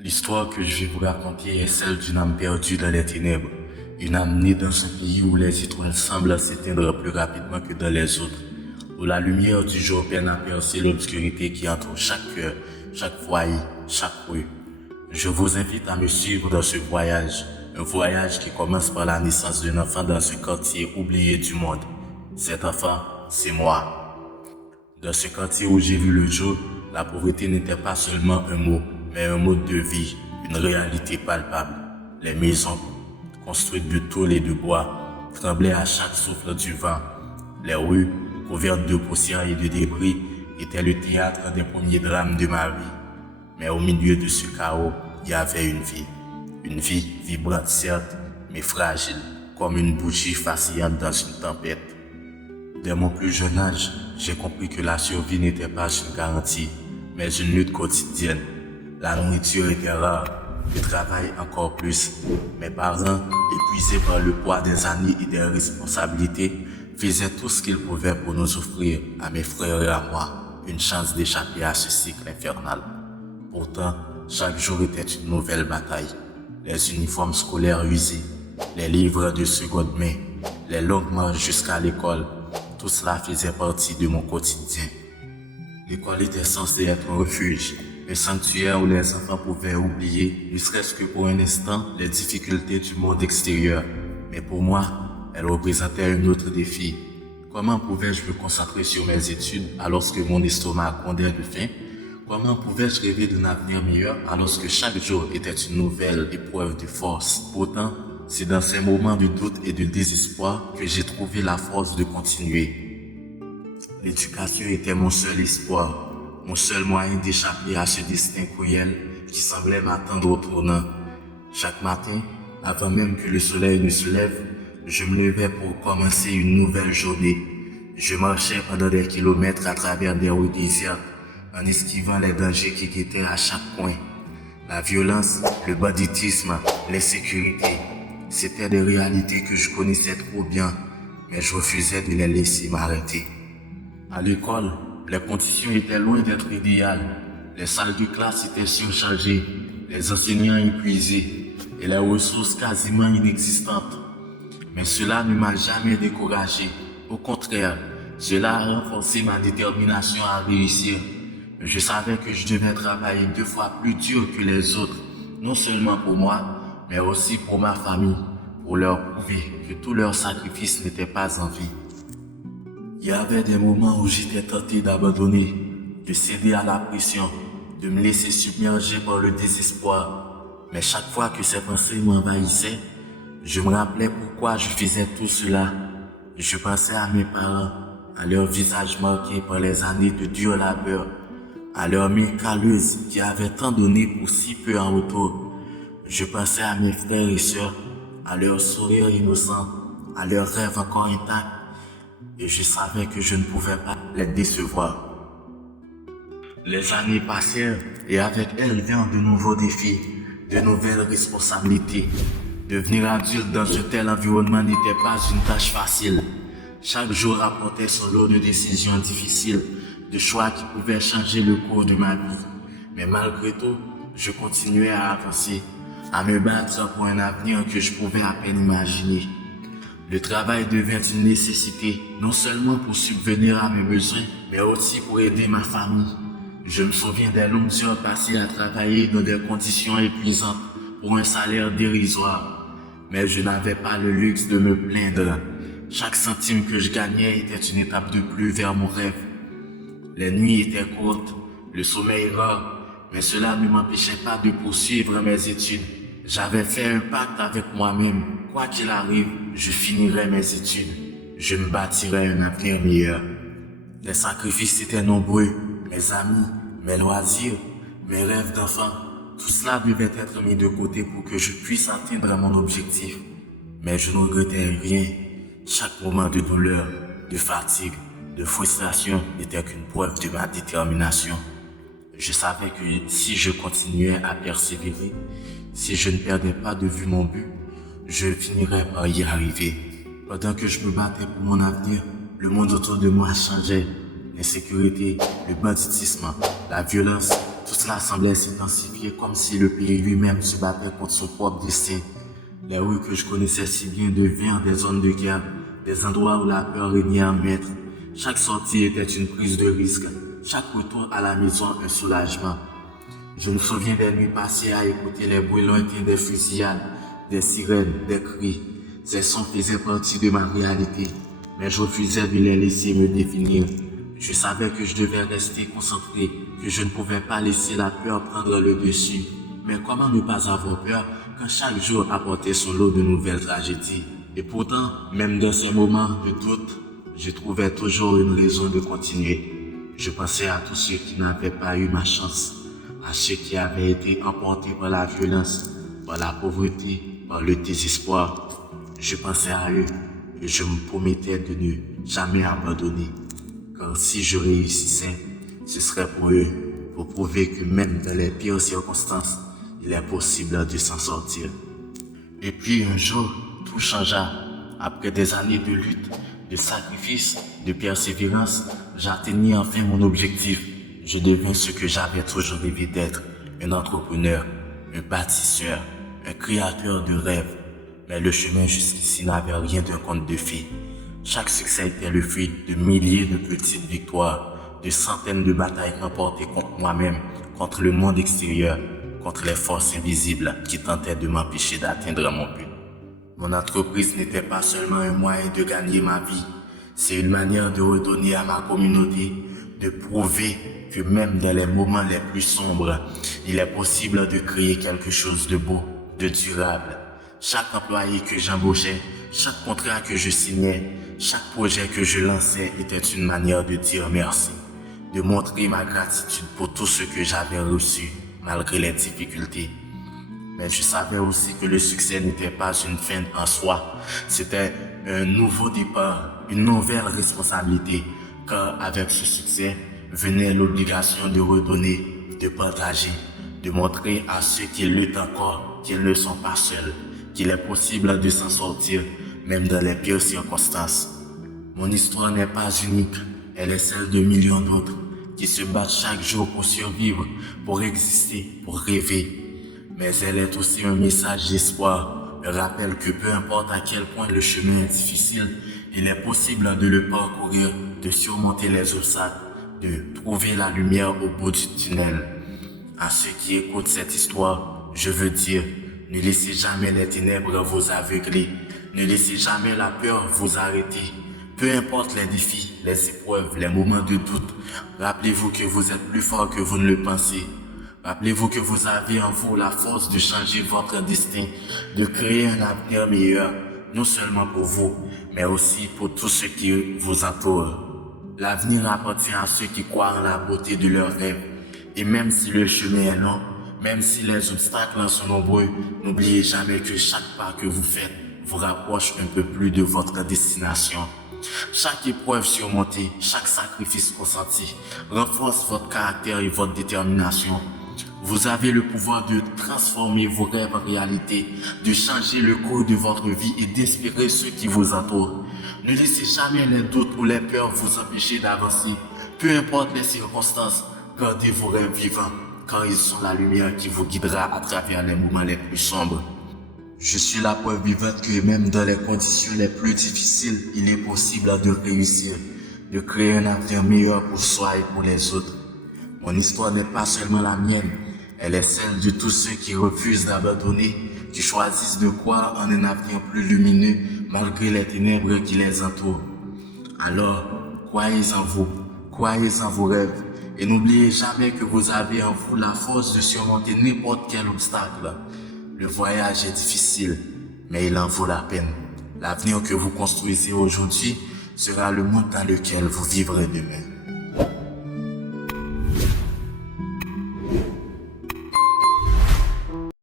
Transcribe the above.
L'histoire que je vais vous raconter est celle d'une âme perdue dans les ténèbres. Une âme née dans ce pays où les étoiles semblent s'éteindre plus rapidement que dans les autres. Où la lumière du jour peine à percer l'obscurité qui entoure chaque cœur, chaque foyer, chaque rue. Je vous invite à me suivre dans ce voyage. Un voyage qui commence par la naissance d'un enfant dans ce quartier oublié du monde. Cet enfant, c'est moi. Dans ce quartier où j'ai vu le jour, la pauvreté n'était pas seulement un mot, mais un mode de vie, une réalité palpable. Les maisons, construites de tôle et de bois, tremblaient à chaque souffle du vent. Les rues, couvertes de poussière et de débris, étaient le théâtre des premiers drames de ma vie. Mais au milieu de ce chaos, il y avait une vie. Une vie vibrante certes, mais fragile, comme une bougie vacillante dans une tempête. Dès mon plus jeune âge, j'ai compris que la survie n'était pas une garantie, mais une lutte quotidienne. La nourriture était rare, le travail encore plus. Mes parents, épuisés par le poids des années et des responsabilités, faisaient tout ce qu'ils pouvaient pour nous offrir, à mes frères et à moi, une chance d'échapper à ce cycle infernal. Pourtant, chaque jour était une nouvelle bataille. Les uniformes scolaires usés, les livres de seconde main, les longues marches jusqu'à l'école, tout cela faisait partie de mon quotidien. L'école était censée être un refuge, un sanctuaire où les enfants pouvaient oublier, ne serait-ce que pour un instant, les difficultés du monde extérieur. Mais pour moi, elle représentait un autre défi. Comment pouvais-je me concentrer sur mes études alors que mon estomac grondait de faim? Comment pouvais-je rêver d'un avenir meilleur alors que chaque jour était une nouvelle épreuve de force? Pourtant, c'est dans ces moments de doute et de désespoir que j'ai trouvé la force de continuer. L'éducation était mon seul espoir, mon seul moyen d'échapper à ce destin cruel qui semblait m'attendre au tournant. Chaque matin, avant même que le soleil ne se lève, je me levais pour commencer une nouvelle journée. Je marchais pendant des kilomètres à travers des rues désertes, en esquivant les dangers qui guettaient à chaque coin. La violence, le banditisme, l'insécurité, c'étaient des réalités que je connaissais trop bien, mais je refusais de les laisser m'arrêter. À l'école, les conditions étaient loin d'être idéales. Les salles de classe étaient surchargées, les enseignants épuisés et les ressources quasiment inexistantes. Mais cela ne m'a jamais découragé. Au contraire, cela a renforcé ma détermination à réussir. Je savais que je devais travailler 2 fois plus dur que les autres, non seulement pour moi, mais aussi pour ma famille, pour leur prouver que tout leur sacrifice n'était pas en vain. Il y avait des moments où j'étais tenté d'abandonner, de céder à la pression, de me laisser submerger par le désespoir. Mais chaque fois que ces pensées m'envahissaient, je me rappelais pourquoi je faisais tout cela. Je pensais à mes parents, à leurs visages marqués par les années de dur labeur, à leurs mains calleuses qui avaient tant donné pour si peu en retour. Je pensais à mes frères et sœurs, à leurs sourires innocents, à leurs rêves encore intacts, et je savais que je ne pouvais pas les décevoir. Les années passèrent et avec elles vinrent de nouveaux défis, de nouvelles responsabilités. Devenir adulte dans un tel environnement n'était pas une tâche facile. Chaque jour apportait son lot de décisions difficiles, de choix qui pouvaient changer le cours de ma vie. Mais malgré tout, je continuais à avancer, à me battre pour un avenir que je pouvais à peine imaginer. Le travail devint une nécessité, non seulement pour subvenir à mes besoins, mais aussi pour aider ma famille. Je me souviens des longues heures passées à travailler dans des conditions épuisantes pour un salaire dérisoire. Mais je n'avais pas le luxe de me plaindre. Chaque centime que je gagnais était une étape de plus vers mon rêve. Les nuits étaient courtes, le sommeil rare, mais cela ne m'empêchait pas de poursuivre mes études. J'avais fait un pacte avec moi-même. Quoi qu'il arrive, je finirais mes études. Je me bâtirais un avenir meilleur. Les sacrifices étaient nombreux. Mes amis, mes loisirs, mes rêves d'enfant, tout cela devait être mis de côté pour que je puisse atteindre mon objectif. Mais je ne regrettais rien. Chaque moment de douleur, de fatigue, de frustration n'était qu'une preuve de ma détermination. Je savais que si je continuais à persévérer, si je ne perdais pas de vue mon but, je finirais par y arriver. Pendant que je me battais pour mon avenir, le monde autour de moi changeait. L'insécurité, le banditisme, la violence, Tout cela semblait s'intensifier comme si le pays lui-même se battait contre son propre destin. Les rues que je connaissais si bien devinrent des zones de guerre, des endroits où la peur régnait en maître. Chaque sortie était une prise de risque, chaque retour à la maison un soulagement. Je me souviens des nuits passées à écouter les bruits lointains des fusillades, des sirènes, des cris. Ces sons faisaient partie de ma réalité, mais je refusais de les laisser me définir. Je savais que je devais rester concentré, que je ne pouvais pas laisser la peur prendre le dessus. Mais comment ne pas avoir peur quand chaque jour apportait son lot de nouvelles tragédies? Et pourtant, même dans ces moments de doute, je trouvais toujours une raison de continuer. Je pensais à tous ceux qui n'avaient pas eu ma chance, à ceux qui avaient été emportés par la violence, par la pauvreté, par le désespoir. Je pensais à eux et je me promettais de ne jamais abandonner. Car si je réussissais, ce serait pour eux, pour prouver que même dans les pires circonstances, il est possible de s'en sortir. Et puis un jour, tout changea. Après des années de lutte, de sacrifice, de persévérance, j'atteignis enfin mon objectif. Je devins ce que j'avais toujours rêvé d'être, un entrepreneur, un bâtisseur, un créateur de rêves. Mais le chemin jusqu'ici n'avait rien d'un conte de fées. Chaque succès était le fruit de milliers de petites victoires, de centaines de batailles remportées contre moi-même, contre le monde extérieur, contre les forces invisibles qui tentaient de m'empêcher d'atteindre mon but. Mon entreprise n'était pas seulement un moyen de gagner ma vie, c'est une manière de redonner à ma communauté, de prouver que même dans les moments les plus sombres, il est possible de créer quelque chose de beau, de durable. Chaque employé que j'embauchais, chaque contrat que je signais, chaque projet que je lançais était une manière de dire merci, de montrer ma gratitude pour tout ce que j'avais reçu, malgré les difficultés. Mais je savais aussi que le succès n'était pas une fin en soi, c'était un nouveau départ, une nouvelle responsabilité, car avec ce succès venait l'obligation de redonner, de partager, de montrer à ceux qui luttent encore qu'ils ne sont pas seuls, qu'il est possible de s'en sortir, même dans les pires circonstances. Mon histoire n'est pas unique, elle est celle de millions d'autres qui se battent chaque jour pour survivre, pour exister, pour rêver. Mais elle est aussi un message d'espoir, un rappel que peu importe à quel point le chemin est difficile, il est possible de le parcourir, de surmonter les obstacles, de trouver la lumière au bout du tunnel. À ceux qui écoutent cette histoire, je veux dire, ne laissez jamais les ténèbres vous aveugler, ne laissez jamais la peur vous arrêter. Peu importe les défis, les épreuves, les moments de doute, rappelez-vous que vous êtes plus fort que vous ne le pensez. Rappelez-vous que vous avez en vous la force de changer votre destin, de créer un avenir meilleur, non seulement pour vous, mais aussi pour tous ceux qui vous entourent. L'avenir appartient à ceux qui croient en la beauté de leurs rêves. Et même si le chemin est long, même si les obstacles sont nombreux, n'oubliez jamais que chaque pas que vous faites vous rapproche un peu plus de votre destination. Chaque épreuve surmontée, chaque sacrifice consenti renforce votre caractère et votre détermination. Vous avez le pouvoir de transformer vos rêves en réalité, de changer le cours de votre vie et d'inspirer ceux qui vous entourent. Ne laissez jamais les doutes ou les peurs vous empêcher d'avancer. Peu importe les circonstances, gardez vos rêves vivants, car ils sont la lumière qui vous guidera à travers les moments les plus sombres. Je suis la preuve vivante que même dans les conditions les plus difficiles, il est possible de réussir, de créer un avenir meilleur pour soi et pour les autres. Mon histoire n'est pas seulement la mienne, elle est celle de tous ceux qui refusent d'abandonner, qui choisissent de croire en un avenir plus lumineux malgré les ténèbres qui les entourent. Alors, croyez en vous, croyez en vos rêves et n'oubliez jamais que vous avez en vous la force de surmonter n'importe quel obstacle. Le voyage est difficile, mais il en vaut la peine. L'avenir que vous construisez aujourd'hui sera le monde dans lequel vous vivrez demain.